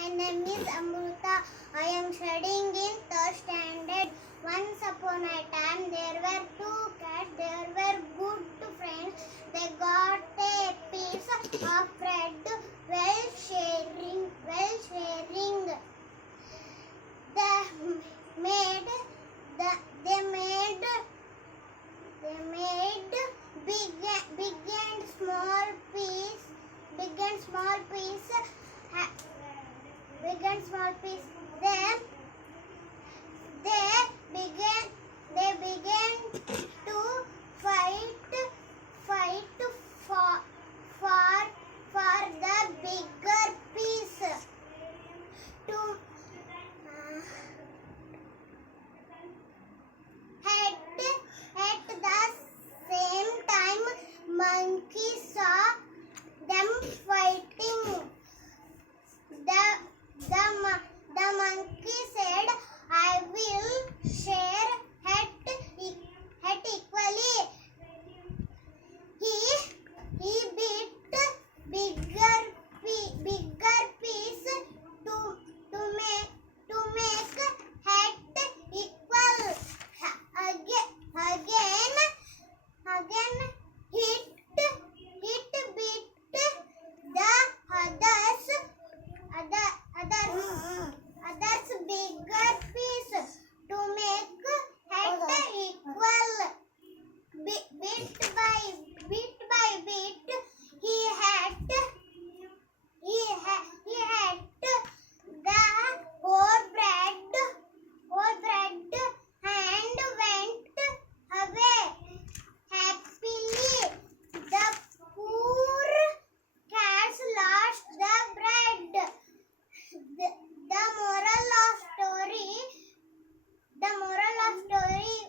My name is Amruta. I am studying in third standard. Once upon a time, there were two cats. They were good friends. They got a piece of bread while sharing. They made big and small piece. Big and small piece. Big and small piece. They began to fight for the bigger piece. At the same time, monkey saw them fighting. The monkey said, "I will share it equally." He beat bigger piece to make it equal. Again hit beat the others bigger piece to make it equal. Bit by bit, he had the whole bread and went away happily. The poor cats lost the bread. The moral of story.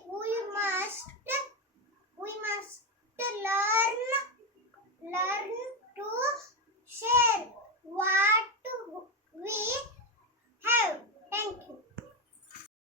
We must learn to share.